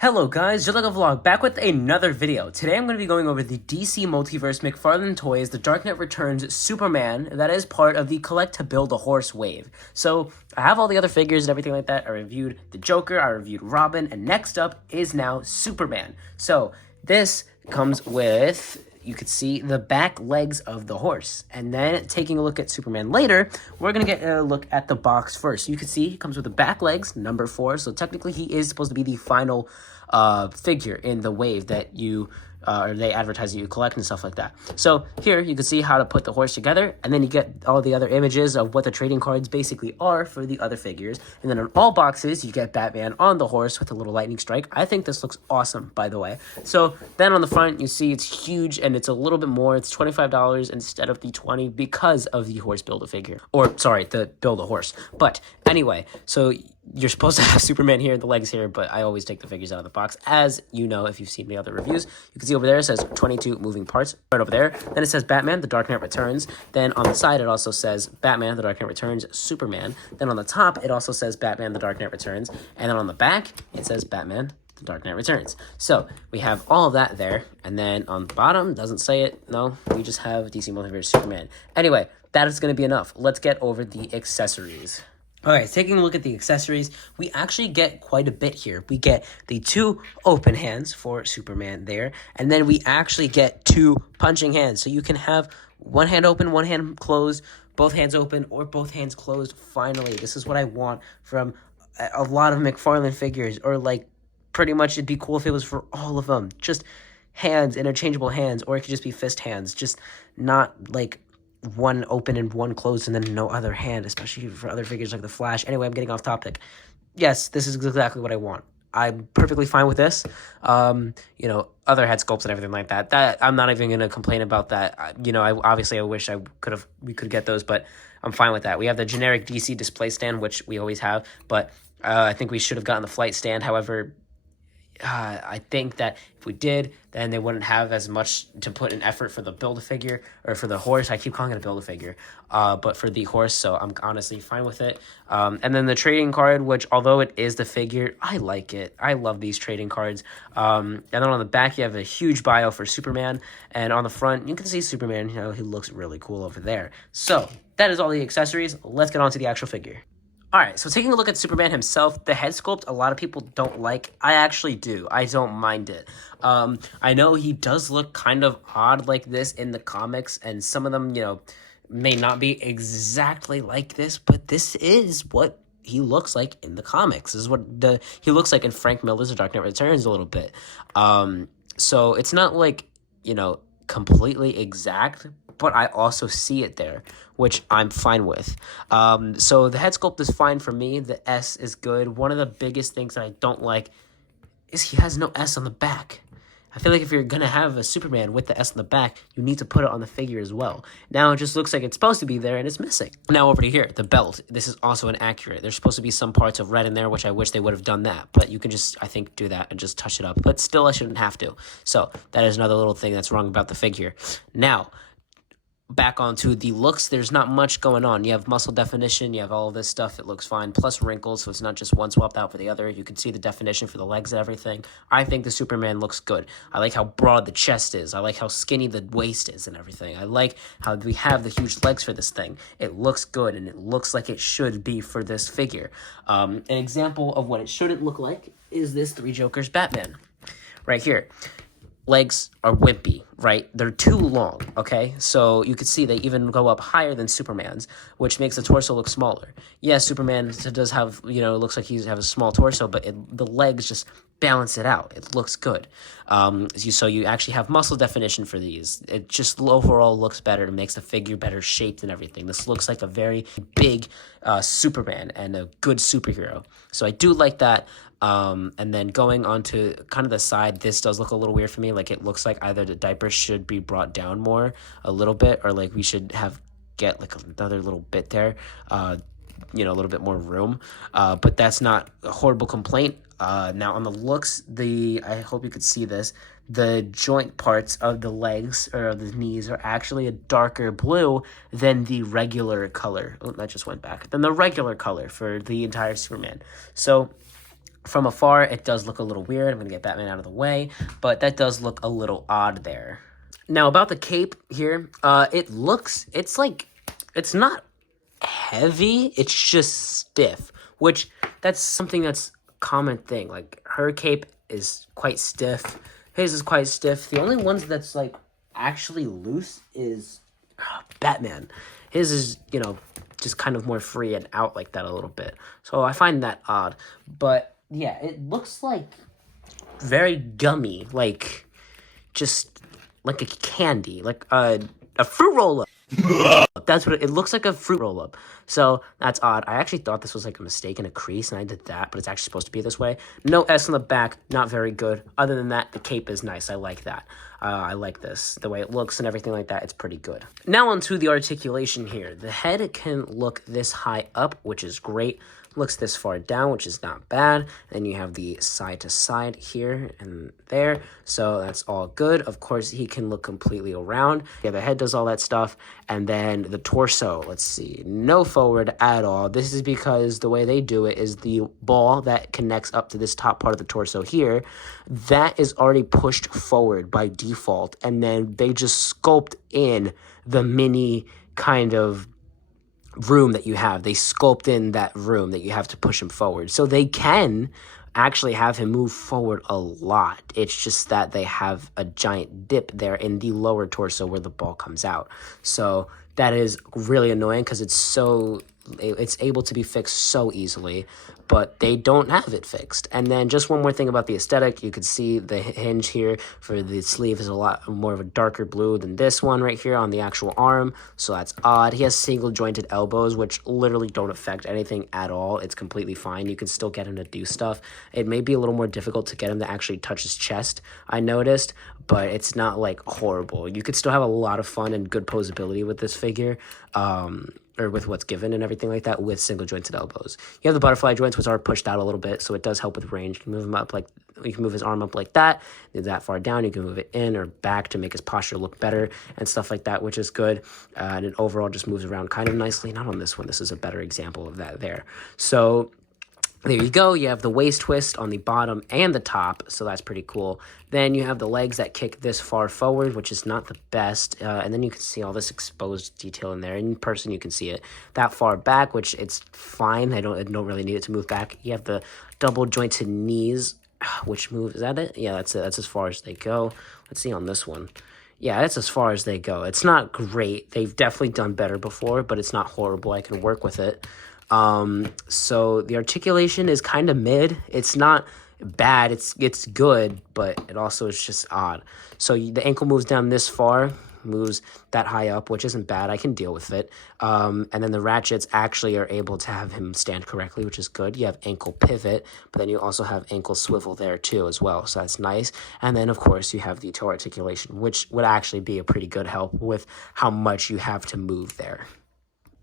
Hello guys, just like a vlog, back with another video. Today I'm going to be going over the DC Multiverse McFarlane Toys, The Dark Knight Returns Superman, that is part of the Collect to Build a Horse wave. So, I have all the other figures and everything like that. I reviewed the Joker, I reviewed Robin, and next up is now Superman. So, this comes with, you could see the back legs of the horse. And then taking a look at Superman later, we're going to get a look at the box first. So you can see he comes with the back legs, number 4. So technically he is supposed to be the final figure in the wave that you or they advertise that you collect and stuff like that. So here you can see how to put the horse together, and then you get all the other images of what the trading cards basically are for the other figures. And then on all boxes you get Batman on the horse with a little lightning strike. I think this looks awesome, by the way. So then on the front you see it's huge and it's a little bit more. It's $25 instead of the $20 because of the horse Build-A-Figure, or sorry, the Build-A-Horse. But anyway, so you're supposed to have Superman here, the legs here, but I always take the figures out of the box. As you know, if you've seen the other reviews, you can see over there it says 22 moving parts right over there. Then it says Batman, The Dark Knight Returns. Then on the side, it also says Batman, The Dark Knight Returns, Superman. Then on the top, it also says Batman, The Dark Knight Returns. And then on the back, it says Batman, The Dark Knight Returns. So we have all of that there. And then on the bottom, doesn't say it. No, we just have DC Multiverse Superman. Anyway, that is going to be enough. Let's get over the accessories. Alright, taking a look at the accessories, we actually get quite a bit here. We get the 2 open hands for Superman there, and then we actually get 2 punching hands. So you can have one hand open, one hand closed, both hands open, or both hands closed. Finally, this is what I want from a lot of McFarlane figures, or like pretty much it'd be cool if it was for all of them. Just hands, interchangeable hands, or it could just be fist hands. Just not like one open and one closed and then no other hand, especially for other figures like the Flash. Anyway, I'm getting off topic. Yes, this is exactly what I want. I'm perfectly fine with this. Other head sculpts and everything like that. That I'm not even gonna complain about that. I wish we could get those, but I'm fine with that. We have the generic DC display stand, which we always have, but I think we should have gotten the flight stand. However, I think that if we did, then they wouldn't have as much to put in effort for the Build-A-Figure, or for the horse. I keep calling it a Build-A-Figure, but for the horse, so I'm honestly fine with it. And then the trading card, which although it is the figure, I like it. I love these trading cards. And then on the back, you have a huge bio for Superman, and on the front, you can see Superman, he looks really cool over there. So that is all the accessories. Let's get on to the actual figure. Alright, so taking a look at Superman himself, the head sculpt, a lot of people don't like. I actually do. I don't mind it. I know he does look kind of odd like this in the comics, and some of them, may not be exactly like this, but this is what he looks like in the comics. This is what he looks like in Frank Miller's The Dark Knight Returns a little bit. So it's not like, completely exact, but I also see it there, which I'm fine with. So the head sculpt is fine for me. The S is good. One of the biggest things that I don't like is he has no S on the back. I feel like if you're going to have a Superman with the S on the back, you need to put it on the figure as well. Now it just looks like it's supposed to be there and it's missing. Now over to here, the belt. This is also inaccurate. There's supposed to be some parts of red in there, which I wish they would have done that. But you can just, I think, do that and just touch it up. But still, I shouldn't have to. So that is another little thing that's wrong about the figure. Now, back onto the looks, there's not much going on. You have muscle definition, you have all of this stuff, it looks fine, plus wrinkles, so it's not just one swapped out for the other. You can see the definition for the legs and everything. I think the Superman looks good. I like how broad the chest is. I like how skinny the waist is and everything. I like how we have the huge legs for this thing. It looks good, and it looks like it should be for this figure. An example of what it shouldn't look like is this Three Jokers Batman. Right here. Legs are wimpy, right? They're too long, okay? So you can see they even go up higher than Superman's, which makes the torso look smaller. Yes, Superman does have, it looks like he has a small torso, but the legs just balance it out. It looks good. So you actually have muscle definition for these. It just overall looks better. It makes the figure better shaped and everything. This looks like a very big Superman and a good superhero. So I do like that. And then going on to kind of the side, this does look a little weird for me. Like, it looks like either the diaper should be brought down more a little bit, or like we should get like another little bit there, a little bit more room. But that's not a horrible complaint. Now on the looks, I hope you could see this, the joint parts of the legs or of the knees are actually a darker blue than the regular color. Oh, that just went back. Than the regular color for the entire Superman. So From afar, it does look a little weird. I'm going to get Batman out of the way, but that does look a little odd there. Now, about the cape here, it's not heavy, it's just stiff, which that's something that's a common thing. Like, her cape is quite stiff, his is quite stiff. The only ones that's, like, actually loose is Batman. His is, just kind of more free and out like that a little bit. So I find that odd. But yeah, it looks like very gummy, like just like a candy, like a fruit roll-up. That's what it looks like, a fruit roll-up. So that's odd. I actually thought this was like a mistake in a crease, and I did that, but it's actually supposed to be this way. No S on the back, not very good. Other than that, the cape is nice. I like that. I like this. The way it looks and everything like that, it's pretty good. Now onto the articulation here. The head can look this high up, which is great. Looks this far down, which is not bad. Then you have the side to side here and there, so that's all good. Of course, he can look completely around. Yeah, the head does all that stuff. And then the torso, let's see, no forward at all. This is because the way they do it is the ball that connects up to this top part of the torso here, that is already pushed forward by default, and then they just sculpt in the mini kind of room that you have. They sculpt in that room that you have to push him forward. So they can actually have him move forward a lot. It's just that they have a giant dip there in the lower torso where the ball comes out. So that is really annoying because it's able to be fixed so easily, but they don't have it fixed. And then just one more thing about the aesthetic, you could see the hinge here for the sleeve is a lot more of a darker blue than this one right here on the actual arm, so that's odd. He has single jointed elbows, which literally don't affect anything at all. It's completely fine. You can still get him to do stuff. It may be a little more difficult to get him to actually touch his chest, I noticed, but it's not like horrible. You could still have a lot of fun and good posability with this figure, or with what's given and everything like that with single jointed elbows. You have the butterfly joints, which are pushed out a little bit, so it does help with range. You can move him up you can move his arm up like that, that far down. You can move it in or back to make his posture look better and stuff like that, which is good. And it overall just moves around kind of nicely. Not on this one. This is a better example of that there. So there you go. You have the waist twist on the bottom and the top, so that's pretty cool. Then you have the legs that kick this far forward, which is not the best. And then you can see all this exposed detail in there. In person, you can see it that far back, which it's fine. I don't really need it to move back. You have the double jointed knees, which move, is that it? Yeah, that's it. That's as far as they go. Let's see on this one. Yeah, that's as far as they go. It's not great. They've definitely done better before, but it's not horrible. I can work with it. So the articulation is kind of mid. It's not bad. It's good, but it also is just odd. So the ankle moves down this far, moves that high up, which isn't bad. I can deal with it. And then the ratchets actually are able to have him stand correctly, which is good. You have ankle pivot, but then you also have ankle swivel there too as well. So that's nice. And then of course you have the toe articulation, which would actually be a pretty good help with how much you have to move there.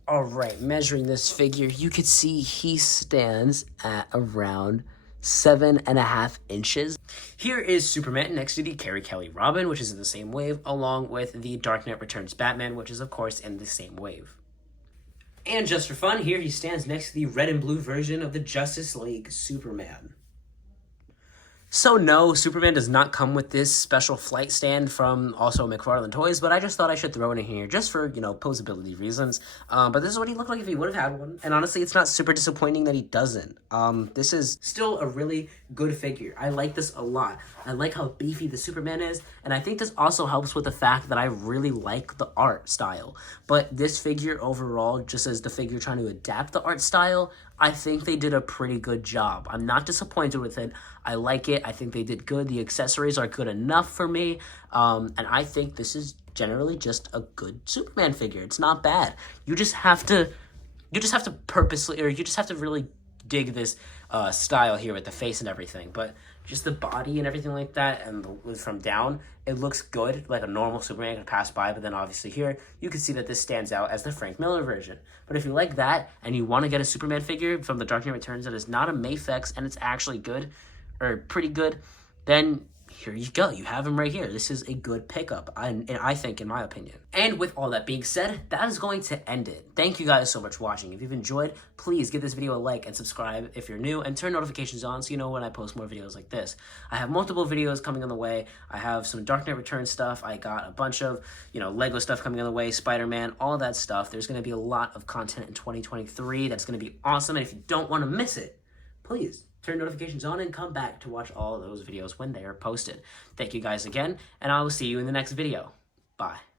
All right, measuring this figure, you could see he stands at around 7.5 inches. Here is Superman next to the Carrie Kelly Robin, which is in the same wave, along with the Dark Knight Returns Batman, which is of course in the same wave. And just for fun, here he stands next to the red and blue version of the Justice League Superman. So no, Superman does not come with this special flight stand from also McFarlane Toys, but I just thought I should throw it in here just for, posability reasons. But this is what he looked like if he would have had one. And honestly, it's not super disappointing that he doesn't. This is still a really good figure. I like this a lot. I like how beefy the Superman is, and I think this also helps with the fact that I really like the art style. But this figure overall, just as the figure trying to adapt the art style, I think they did a pretty good job. I'm not disappointed with it. I like it. I think they did good. The accessories are good enough for me. And I think this is generally just a good Superman figure. It's not bad. You just have to purposely, or you just have to really dig this style here with the face and everything. But just the body and everything like that, and from down, it looks good, like a normal Superman could pass by. But then obviously here, you can see that this stands out as the Frank Miller version. But if you like that, and you want to get a Superman figure from the Dark Knight Returns that is not a Mafex, and it's actually good, or pretty good, then here you go. You have him right here. This is a good pickup, I think, in my opinion. And with all that being said, that is going to end it. Thank you guys so much for watching. If you've enjoyed, please give this video a like and subscribe if you're new, and turn notifications on so you know when I post more videos like this. I have multiple videos coming on the way. I have some Dark Knight Returns stuff. I got a bunch of, Lego stuff coming on the way, Spider-Man, all that stuff. There's going to be a lot of content in 2023 that's going to be awesome, and if you don't want to miss it, please turn notifications on and come back to watch all of those videos when they are posted. Thank you guys again, and I will see you in the next video. Bye.